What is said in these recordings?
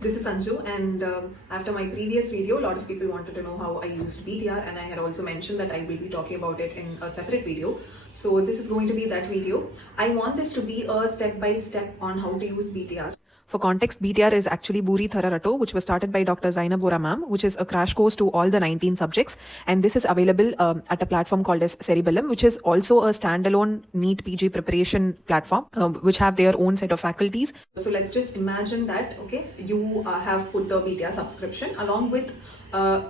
This is Sanju, and after my previous video, a lot of people wanted to know how I used BTR, and I had also mentioned that I will be talking about it in a separate video. So this is going to be that video. I want this to be a step-by-step on how to use BTR. For context, BTR is actually Buri Thararato, which was started by Dr. Zainab Bora ma'am, which is a crash course to all the 19 subjects. And this is available at a platform called as Cerebellum, which is also a standalone NEET PG preparation platform, which have their own set of faculties. So let's just imagine that, okay, you have put the BTR subscription along with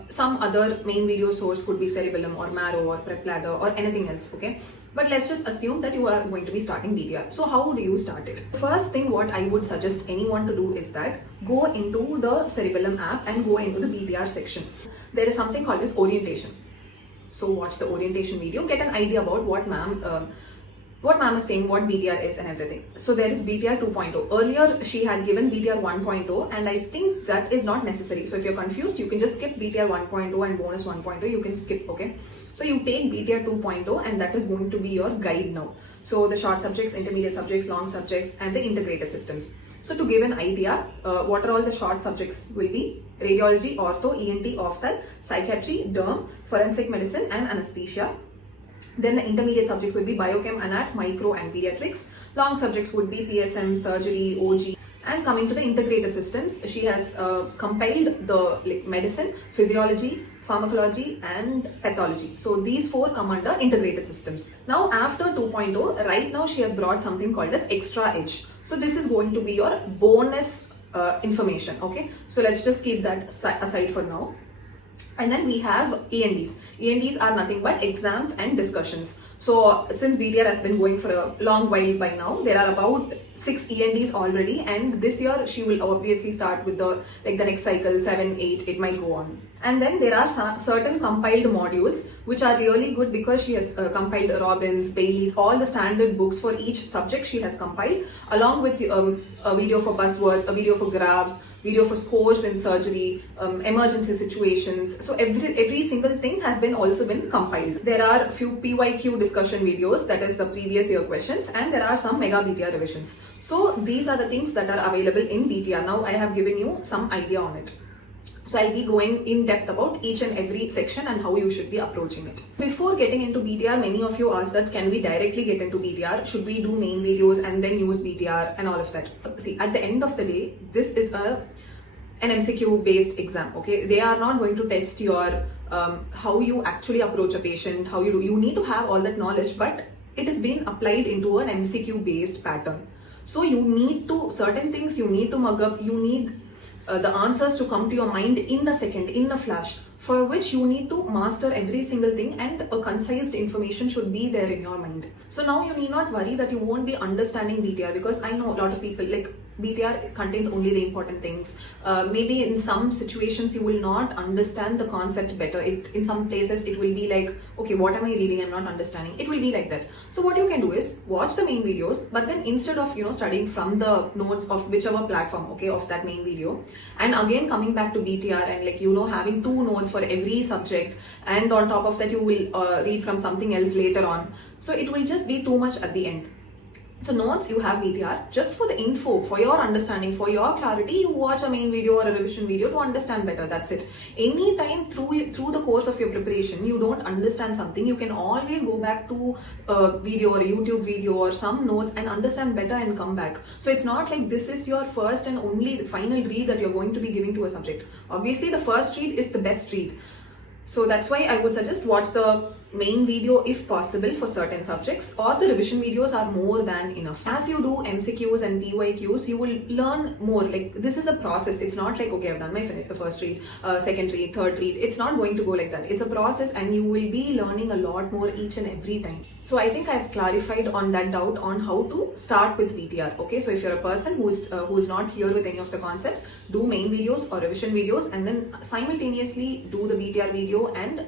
some other main video source, could be Cerebellum or Marrow or Prep Ladder or anything else, okay? But let's just assume that you are going to be starting BTR. So how do you start it? First thing what I would suggest anyone to do is that go into the Cerebellum app and go into the BTR section. There is something called as orientation. So watch the orientation video, get an idea about what ma'am is saying, what BTR is and everything. So there is BTR 2.0. Earlier she had given BTR 1.0 and I think that is not necessary. So if you're confused, you can just skip BTR 1.0 and bonus 1.0, you can skip, okay? So you take BTR 2.0 and that is going to be your guide now. So the short subjects, intermediate subjects, long subjects and the integrated systems. So to give an idea, what are all the short subjects will be? Radiology, ortho, ENT, ophthalm, psychiatry, derm, forensic medicine and anesthesia. Then the intermediate subjects will be biochem, anat, micro and pediatrics. Long subjects would be PSM, surgery, OG. And coming to the integrated systems, she has compiled the medicine, physiology, pharmacology and pathology. So these four come under integrated systems. Now after 2.0, right now she has brought something called as extra edge. So this is going to be your bonus information, okay? So let's just keep that aside for now. And then we have ENDs. ENDs are nothing but exams and discussions. So since BTR has been going for a long while by now, there are about 6 ENDs already, and this year she will obviously start with the next cycle, 7, 8, it might go on. And then there are certain compiled modules which are really good because she has compiled Robbins, Bailey's, all the standard books for each subject she has compiled, along with a video for buzzwords, a video for graphs, video for scores in surgery, emergency situations. So every single thing has also been compiled. There are a few PYQ discussion videos, that is the previous year questions, and there are some mega BTR revisions. So these are the things that are available in BTR. Now I have given you some idea on it. So I'll be going in depth about each and every section and how you should be approaching it. Before getting into BTR, many of you asked that can we directly get into BTR? Should we do main videos and then use BTR and all of that? See, at the end of the day, this is an MCQ based exam, okay? They are not going to test your how you actually approach a patient, how you do. You need to have all that knowledge, but it is being applied into an MCQ based pattern. So you need to, certain things you need to mug up, you need the answers to come to your mind in a second, in a flash, for which you need to master every single thing, and a concise information should be there in your mind. So now you need not worry that you won't be understanding BTR, because I know a lot of people like BTR contains only the important things. Maybe in some situations you will not understand the concept better. In some places it will be like, okay, what am I reading? I'm not understanding. It will be like that. So what you can do is watch the main videos, but then instead of studying from the notes of whichever platform, okay, of that main video, and again coming back to BTR and having 2 notes for every subject, and on top of that you will read from something else later on. So it will just be too much at the end. So notes, you have BTR, just for the info, for your understanding, for your clarity, you watch a main video or a revision video to understand better, that's it. Anytime through the course of your preparation, you don't understand something, you can always go back to a video or a YouTube video or some notes and understand better and come back. So it's not like this is your first and only final read that you're going to be giving to a subject. Obviously the first read is the best read. So that's why I would suggest watch the main video if possible for certain subjects, or the revision videos are more than enough. As you do MCQs and PYQs, you will learn more. Like, this is a process. It's not like, okay, I've done my first read, second read, third read. It's not going to go like that. It's a process and you will be learning a lot more each and every time. So I think I've clarified on that doubt on how to start with BTR. Okay, so if you're a person who is not here with any of the concepts, do main videos or revision videos and then simultaneously do the BTR video and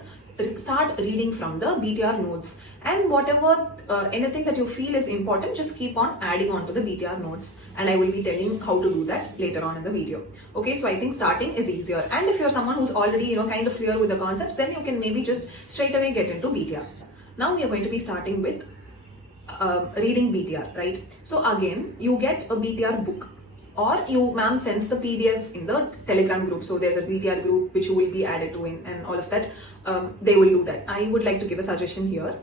start reading from the BTR notes, and whatever anything that you feel is important, just keep on adding on to the BTR notes, and I will be telling how to do that later on in the video. Okay, so I think starting is easier, and if you're someone who's already kind of clear with the concepts, then you can maybe just straight away get into BTR. Now we are going to be starting with reading BTR, right? So again, you get a BTR book or you ma'am sends the PDFs in the Telegram group. So there's a BTR group which you will be added to in, and all of that. They will do that. I would like to give a suggestion here.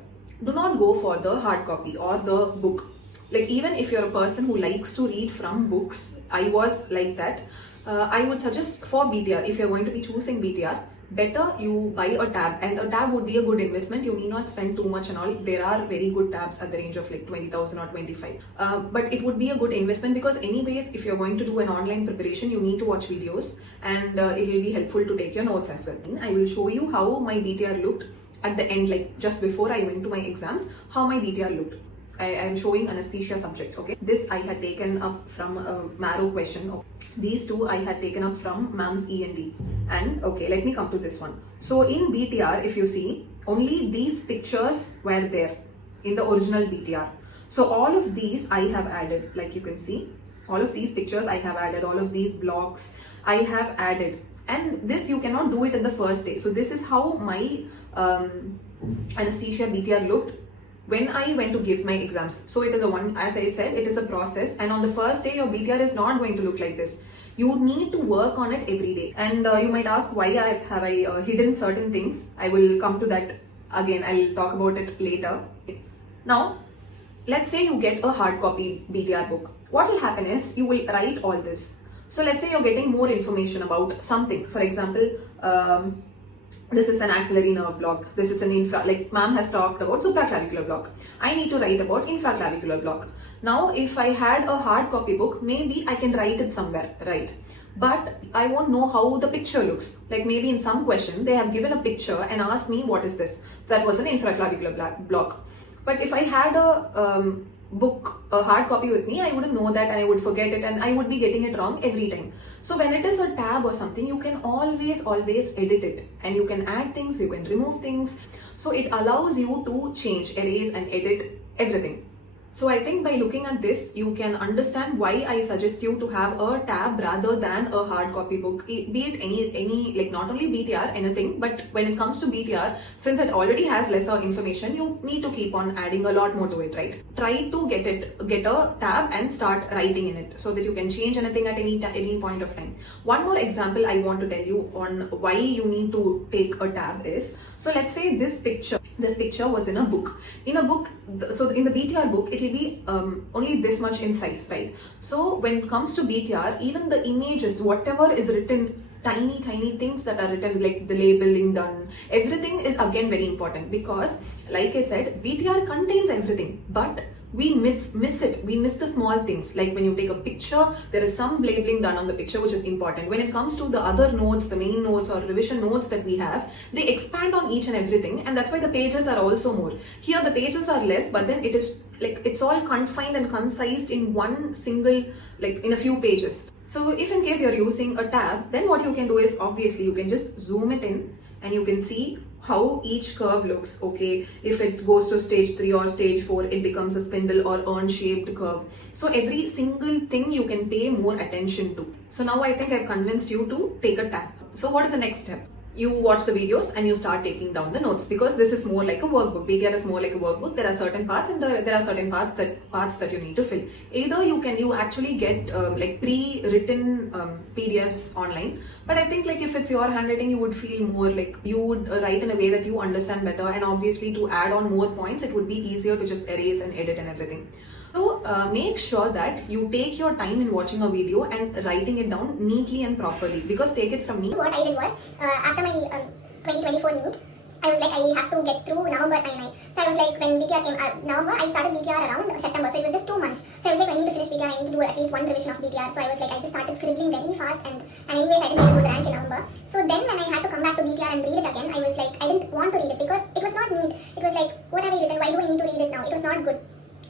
Do not go for the hard copy or the book. Like, even if you're a person who likes to read from books, I was like that. I would suggest for BTR, if you're going to be choosing BTR, better you buy a tab, and a tab would be a good investment. You need not spend too much and all. There are very good tabs at the range of like 20,000 or 25. But it would be a good investment, because anyways, if you're going to do an online preparation, you need to watch videos, and it will be helpful to take your notes as well. I will show you how my BTR looked at the end, like just before I went to my exams, how my BTR looked. I am showing anesthesia subject, okay. This I had taken up from a marrow question. Okay. These two I had taken up from ma'am's END. And okay, let me come to this one. So in BTR, if you see, only these pictures were there in the original BTR. So all of these I have added, like you can see, all of these pictures I have added, all of these blocks I have added. And this you cannot do it in the first day. So this is how my anesthesia BTR looked when I went to give my exams. So it is a one, as I said, it is a process, and on the first day your BTR is not going to look like this. You need to work on it every day. And you might ask, why have I hidden certain things? I will come to that again. I'll talk about it later. Now, let's say you get a hard copy BTR book. What will happen is you will write all this. So let's say you're getting more information about something. For example, this is an axillary nerve block. This is an like ma'am has talked about supraclavicular block. I need to write about infraclavicular block. Now, if I had a hard copy book, maybe I can write it somewhere, right? But I won't know how the picture looks. Like maybe in some question, they have given a picture and asked me, what is this? That was an infraclavicular block. But if I had a book, a hard copy with me, I wouldn't know that, and I would forget it, and I would be getting it wrong every time. So when it is a tab or something, you can always edit it, and you can add things, you can remove things. So it allows you to change, erase and edit everything. So I think by looking at this, you can understand why I suggest you to have a tab rather than a hard copy book. Be it any like not only BTR, anything, but when it comes to BTR, since it already has lesser information, you need to keep on adding a lot more to it, right? Try to get a tab and start writing in it so that you can change anything at any point of time. One more example I want to tell you on why you need to take a tab is, so let's say this picture was in a book. So in the BTR book, it will be only this much in size, right? So when it comes to BTR, even the images, whatever is written, tiny things that are written, like the labeling done, everything is again very important, because like I said, BTR contains everything, but we miss it. We miss the small things. Like when you take a picture, there is some labeling done on the picture, which is important. When it comes to the other notes, the main notes or revision notes that we have, they expand on each and everything, and that's why the pages are also more. Here the pages are less, but then it is like it's all confined and concised in one single, like in a few pages. So if in case you're using a tab, then what you can do is, obviously you can just zoom it in and you can see how each curve looks. Okay, if it goes to stage 3 or stage 4, it becomes a spindle or urn shaped curve. So every single thing you can pay more attention to. So now I think I've convinced you to take a tab. So what is the next step? You watch the videos and you start taking down the notes, because this is more like a workbook. BTR is more like a workbook. There are certain parts and there are certain parts that you need to fill. Either you actually get like pre-written PDFs online, but I think like if it's your handwriting, you would feel more like you would write in a way that you understand better, and obviously to add on more points, it would be easier to just erase and edit and everything. So make sure that you take your time in watching a video and writing it down neatly and properly, because take it from me. What I did was, after my 2024 NEET, I was like, I have to get through November 99. So I was like, when BTR came, November, I started BTR around September. So it was just 2 months. So I was like, I need to finish BTR, I need to do at least one revision of BTR. So I was like, I just started scribbling very fast, and anyways, I didn't get a good rank in November. So then when I had to come back to BTR and read it again, I was like, I didn't want to read it because it was not neat. It was like, what have I written? Why do I need to read it now? It was not good.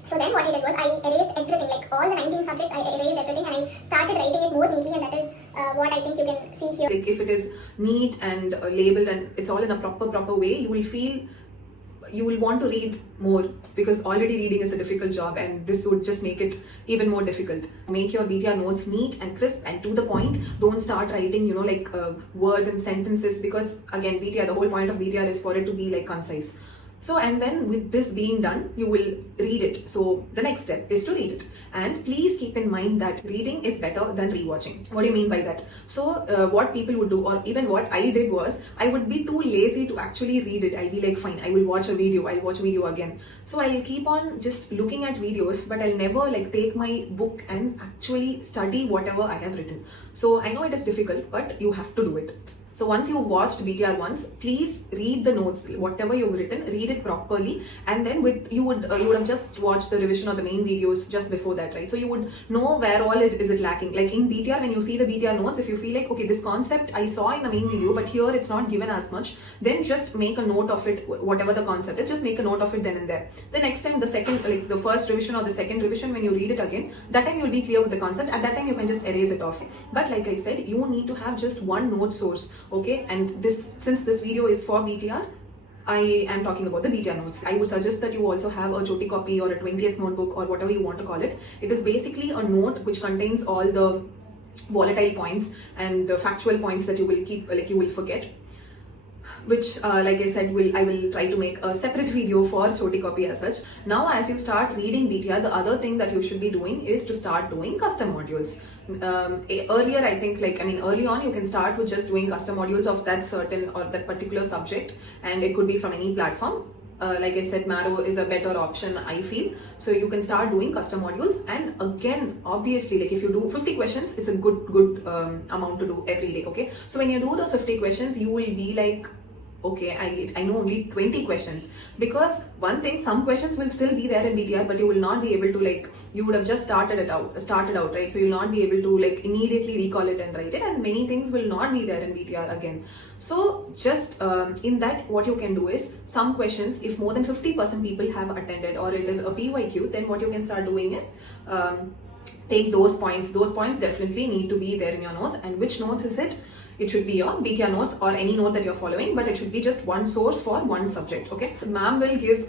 So then what I did was, I erased everything, like all the 19 subjects, I erased everything, and I started writing it more neatly, and that is what I think you can see here. Like if it is neat and labeled and it's all in a proper way, you will want to read more, because already reading is a difficult job, and this would just make it even more difficult. Make your BTR notes neat and crisp and to the point. Don't start writing, like words and sentences, because again, BTR, the whole point of BTR is for it to be like concise. So, and then with this being done, you will read it. So the next step is to read it. And please keep in mind that reading is better than rewatching. What do you mean by that? So what people would do, or even what I did, was I would be too lazy to actually read it. I'll be like, fine, I will watch a video, I'll watch a video again. So I'll keep on just looking at videos, but I'll never like take my book and actually study whatever I have written. So I know it is difficult, but you have to do it. So once you've watched BTR once, please read the notes, whatever you've written, read it properly, and then you would have just watched the revision or the main videos just before that, right? So you would know where all is it lacking. Like in BTR, when you see the BTR notes, if you feel like, okay, this concept I saw in the main video, but here it's not given as much, then just make a note of it, whatever the concept is, just make a note of it then and there. The next time, the first revision or the second revision, when you read it again, that time you'll be clear with the concept. At that time, you can just erase it off. But like I said, you need to have just one note source. Okay, and since this video is for BTR, I am talking about the BTR notes. I would suggest that you also have a choti copy or a 20th notebook or whatever you want to call it. It is basically a note which contains all the volatile points and the factual points that you will forget, which like I said, I will try to make a separate video for choti copy as such. Now as you start reading BTR, the other thing that you should be doing is to start doing custom modules. Earlier, I think, early on, you can start with just doing custom modules of that certain or that particular subject, and it could be from any platform. Like I said, Marrow is a better option, I feel. So you can start doing custom modules, and again, obviously, like if you do 50 questions, is a good amount to do every day. Okay, so when you do those 50 questions, you will be like, okay, I know only 20 questions, because one thing, some questions will still be there in BTR, but you will not be able to, you would have just started out, right? So you'll not be able to immediately recall it and write it, and many things will not be there in BTR again. So just in that, what you can do is, some questions, if more than 50% people have attended or it is a PYQ, then what you can start doing is take those points. Those points definitely need to be there in your notes. And which notes is it? It should be your BTR notes or any note that you're following, but it should be just one source for one subject. Okay, ma'am will give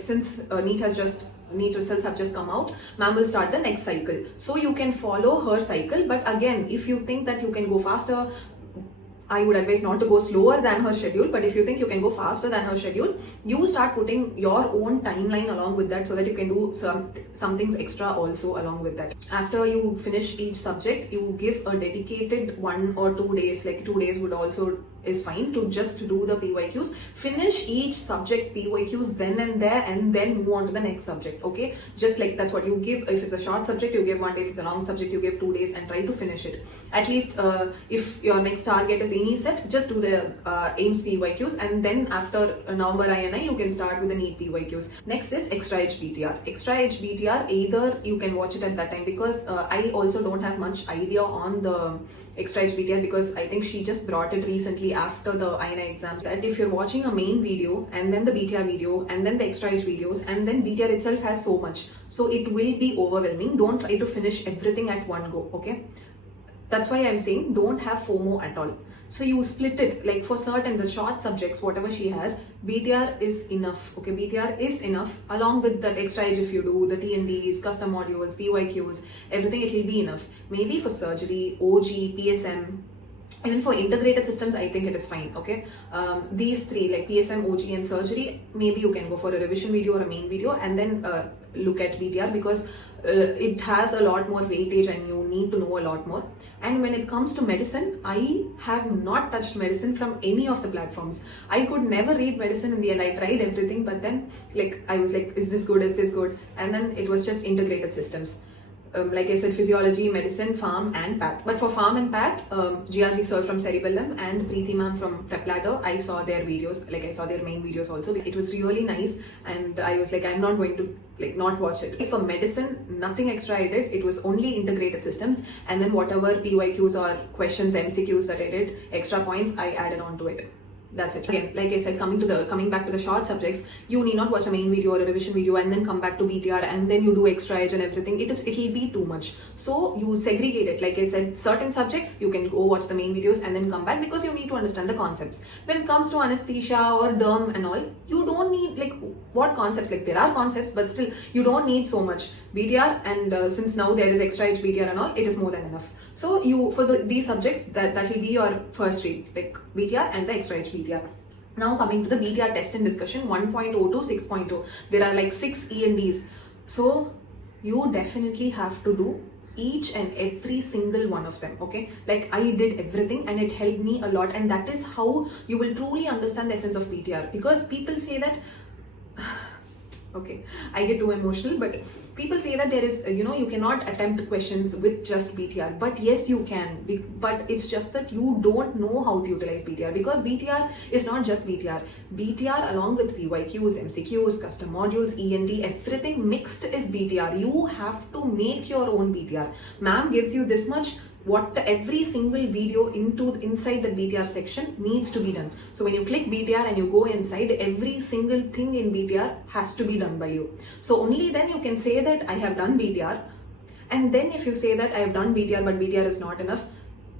since NEET results have just come out, ma'am will start the next cycle, so you can follow her cycle. But again, if you think that you can go faster, I would advise not to go slower than her schedule, but if you think you can go faster than her schedule, you start putting your own timeline along with that, so that you can do some things extra also along with that. After you finish each subject, you give a dedicated 1 or 2 days, like 2 days would also is fine, to just do the PYQs. Finish each subject's PYQs then and there, and then move on to the next subject. Okay, just like that's what you give. If it's a short subject, you give 1 day. If it's a long subject, you give 2 days, and try to finish it. At least if your next target is any set, just do the AIMS PYQs, and then after November INI, you can start with the NEET PYQs. Next is Extra H BTR. Extra H BTR, either you can watch it at that time, because I also don't have much idea on the Extra H BTR, because I think she just brought it recently after the INI exams, that if you're watching a main video and then the BTR video and then the Extra H videos, and then BTR itself has so much, so it will be overwhelming. Don't try to finish everything at one go. Okay, that's why I'm saying don't have FOMO at all. So you split it, like for certain the short subjects, whatever she has, BTR is enough. Okay, BTR is enough. Along with that Extra Age, if you do the TNDs, custom modules, PYQs, everything, it will be enough. Maybe for surgery, OG, PSM, even for integrated systems, I think it is fine. Okay, these three, like PSM, OG and surgery, maybe you can go for a revision video or a main video, and then look at BTR, because it has a lot more weightage and you need to know a lot more. And when it comes to medicine, I have not touched medicine from any of the platforms. I could never read medicine in the end. I tried everything, but then I was like, is this good, is this good? And then it was just integrated systems. Like I said, physiology, medicine, pharm and path. But for pharm and path, GRG sir from Cerebellum and Preeti ma'am from Prep Ladder, I saw their videos, I saw their main videos also. It was really nice, and I was like, I'm not going to not watch it. For medicine, nothing extra I did. It was only integrated systems, and then whatever PYQs or questions, MCQs that I did, extra points, I added on to it. That's it. Again, like I said, coming back to the short subjects, you need not watch a main video or a revision video and then come back to BTR and then you do Extra Edge and everything. It'll be too much. So you segregate it. Like I said, certain subjects you can go watch the main videos and then come back, because you need to understand the concepts. When it comes to anesthesia or derm and all, you don't need what concepts. There are concepts, but still you don't need so much. BTR, and since now there is Extra Edge BTR and all, it is more than enough. So for these subjects, that will be your first read, like BTR and the Extra Edge BTR. Now coming to the BTR test and discussion 1.0 to 6.0, there are like 6 ENDs. So you definitely have to do each and every single one of them, okay? Like I did everything and it helped me a lot, and that is how you will truly understand the essence of BTR. Because people say that okay, I get too emotional, but people say that there is, you cannot attempt questions with just BTR, but yes, you can. But it's just that you don't know how to utilize BTR, because BTR is not just BTR. BTR along with PYQs, MCQs, custom modules, END, everything mixed is BTR. You have to make your own BTR. Ma'am gives you this much. What every single video inside the BTR section needs to be done. So when you click BTR and you go inside, every single thing in BTR has to be done by you. So only then you can say that I have done BTR. And then if you say that I have done BTR but BTR is not enough,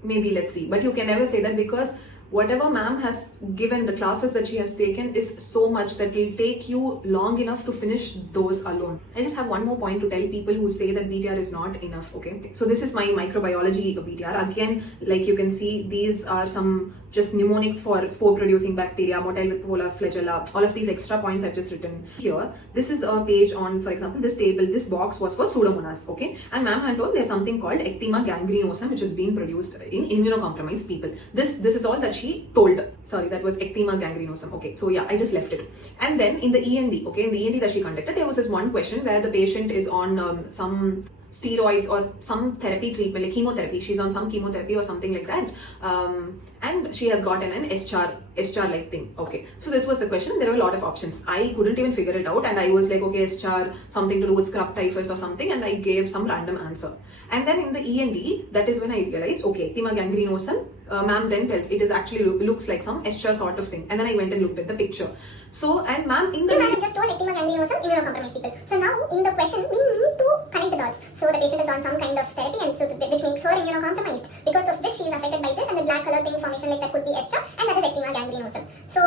maybe let's see. But you can never say that, because whatever ma'am has given, the classes that she has taken is so much that will take you long enough to finish those alone. I just have one more point to tell people who say that BTR is not enough, okay? So this is my microbiology BTR. Again, like you can see, these are some just mnemonics for spore producing bacteria, motile with polar flagella, all of these extra points I've just written here. This is a page on, for example, this table, this box was for Pseudomonas, okay? And ma'am had told there's something called ecthyma gangrenosum, which is being produced in immunocompromised people. This is all that she told. Sorry, that was ecthyma gangrenosum. Okay, so yeah, I just left it. And then in the END, okay, in the END that she conducted, there was this one question where the patient is on some steroids or some therapy treatment, like chemotherapy. She's on some chemotherapy or something like that. And she has gotten an SCHAR like thing. Okay, so this was the question. There were a lot of options. I couldn't even figure it out, and I was like, okay, SCHAR, something to do with scrub typhus or something, and I gave some random answer. And then in the END, that is when I realized, okay, ecthyma gangrenosum, ma'am then tells it is actually looks like some SCHAR sort of thing. And then I went and looked at the picture. So, and ma'am in the... You just told ecthyma gangrenosum, immunocompromised people. So now in the question, we need to connect the dots. So the patient is on some kind of therapy, and so which makes her immunocompromised, because of which she is affected by this, and the black color thing formation like that could be SCHAR, and that is ecthyma gangrenosum. So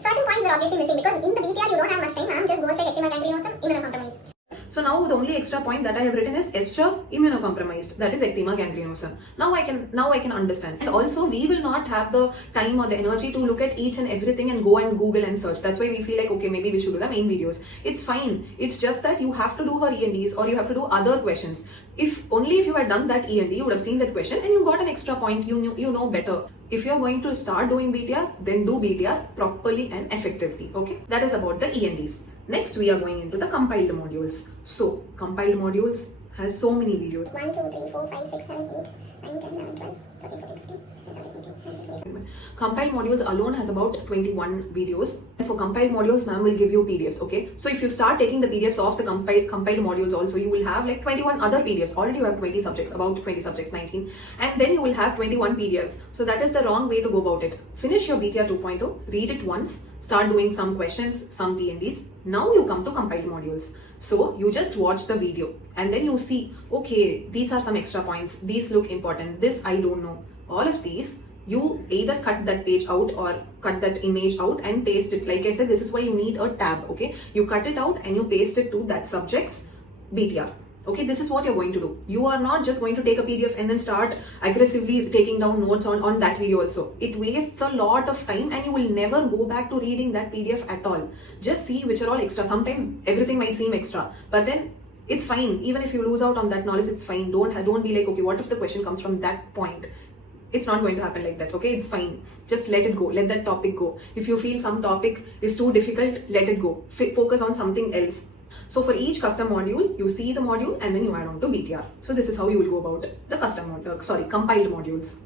certain points are obviously missing, because in the BTR you don't have much time, ma'am just goes like ecthyma gangrenosum, immunocompromised. So now the only extra point that I have written is SCHAR immunocompromised, that is ecthyma gangrenosum. Now I can understand. And also we will not have the time or the energy to look at each and everything and go and Google and search. That's why we feel like, okay, maybe we should do the main videos. It's fine. It's just that you have to do her ENDs, or you have to do other questions. If you had done that END, you would have seen that question and you got an extra point. You know better. If you're going to start doing BTR, then do BTR properly and effectively. Okay, that is about the ENDs. Next, we are going into the compiled modules. So, compiled modules has so many videos. 1, 2, 3, 4, 5, 6, 7, 8, 9, 10, 11, 12, 13, 14, 15, 16, 17, 18, 19, 20. Compiled modules alone has about 21 videos. For compiled modules, ma'am will give you PDFs, okay? So if you start taking the PDFs of the compiled modules also, you will have like 21 other PDFs. Already you have 20 subjects, about 20 subjects, 19. And then you will have 21 PDFs. So that is the wrong way to go about it. Finish your BTR 2.0, read it once, start doing some questions, some TNDs. Now you come to compiled modules. So you just watch the video and then you see, okay, these are some extra points. These look important. This I don't know. All of these, you either cut that page out or cut that image out and paste it. Like I said, this is why you need a tab, okay? You cut it out and you paste it to that subject's BTR. Okay, this is what you're going to do. You are not just going to take a PDF and then start aggressively taking down notes on that video also. It wastes a lot of time and you will never go back to reading that PDF at all. Just see which are all extra. Sometimes everything might seem extra, but then it's fine. Even if you lose out on that knowledge, it's fine. Don't be like, okay, what if the question comes from that point? It's not going to happen like that, okay? It's fine. Just let it go. Let that topic go. If you feel some topic is too difficult, let it go. Focus on something else. So for each custom module, you see the module and then you add on to BTR. So this is how you will go about the compiled modules.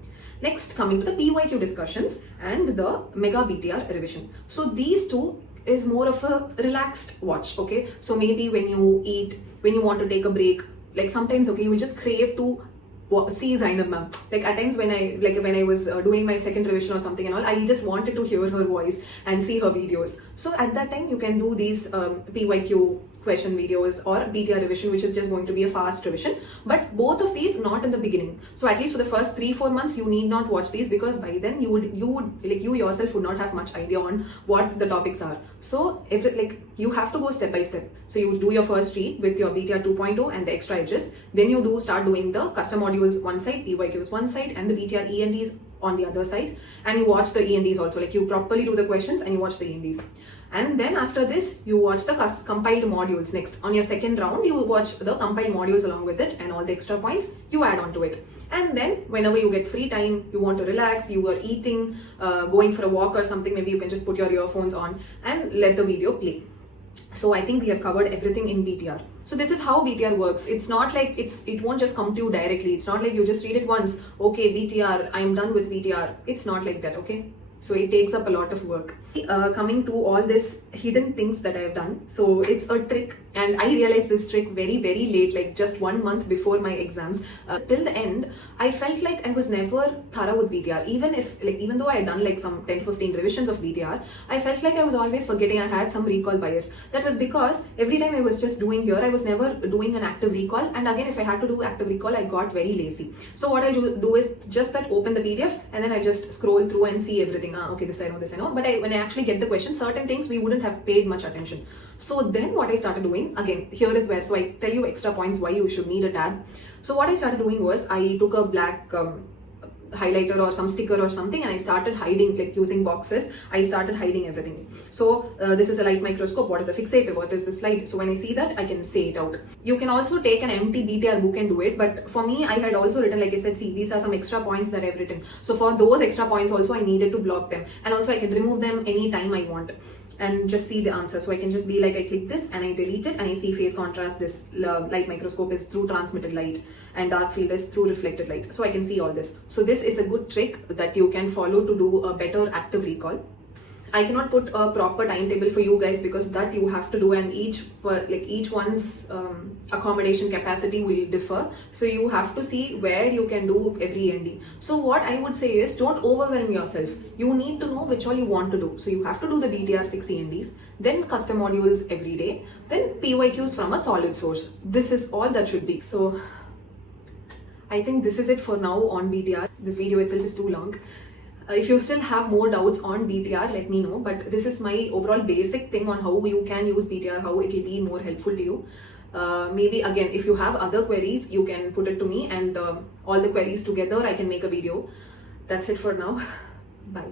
Next, coming to the PYQ discussions and the mega BTR revision. So these two is more of a relaxed watch, okay? So maybe when you eat, when you want to take a break, like sometimes, okay, you will just crave to see Zainab ma'am. Like at times when I was doing my second revision or something and all, I just wanted to hear her voice and see her videos. So at that time, you can do these PYQ question videos or BTR revision, which is just going to be a fast revision. But both of these not in the beginning. So at least for the first 3-4 months, you need not watch these, because by then you yourself would not have much idea on what the topics are. So you have to go step by step. So you do your first read with your BTR 2.0 and the extra edges. Then you start doing the custom modules one side, PYQs one side, and the BTR ENDs on the other side, and you watch the ENDs also, like you properly do the questions and you watch the ENDs. And then after this, you watch the compiled modules next. On your second round, you watch the compiled modules along with it, and all the extra points you add on to it. And then whenever you get free time, you want to relax, you are eating, going for a walk or something, maybe you can just put your earphones on and let the video play. So I think we have covered everything in BTR. So this is how BTR works. It's not like it won't just come to you directly. It's not like you just read it once, okay, BTR, I'm done with BTR. It's not like that, okay? So it takes up a lot of work. Coming to all this hidden things that I have done. So it's a trick, and I realized this trick very, very late, like just 1 month before my exams. Till the end, I felt like I was never thorough with BTR. Even though I had done like some 10-15 revisions of BTR, I felt like I was always forgetting. I had some recall bias. That was because every time I was just doing here, I was never doing an active recall. And again, if I had to do active recall, I got very lazy. So what I do is just that open the PDF and then I just scroll through and see everything. Okay, this I know, this I know. But when I actually get the question, certain things we wouldn't have paid much attention. So then what I started doing, again, here is where, so I tell you extra points why you should need a tab. So what I started doing was I took a black highlighter or some sticker or something, and I started hiding, like using boxes. I started hiding everything. So this is a light microscope. What is the fixative? What is the slide? So when I see that, I can say it out. You can also take an empty BTR book and do it. But for me, I had also written, like I said, see, these are some extra points that I've written. So for those extra points also, I needed to block them. And also I can remove them anytime I want and just see the answer. So I can just be like, I click this and I delete it, and I see phase contrast, this light microscope is through transmitted light and dark field is through reflected light. So I can see all this. So this is a good trick that you can follow to do a better active recall. I cannot put a proper timetable for you guys because that you have to do, and each one's accommodation capacity will differ. So you have to see where you can do every END. So what I would say is, don't overwhelm yourself. You need to know which all you want to do. So you have to do the BTR 6 ENDs, then custom modules every day, then PYQs from a solid source. This is all that should be. So I think this is it for now on BTR. This video itself is too long. If you still have more doubts on BTR, let me know. But this is my overall basic thing on how you can use BTR, how it will be more helpful to you. Maybe again, if you have other queries, you can put it to me, and all the queries together, I can make a video. That's it for now. Bye.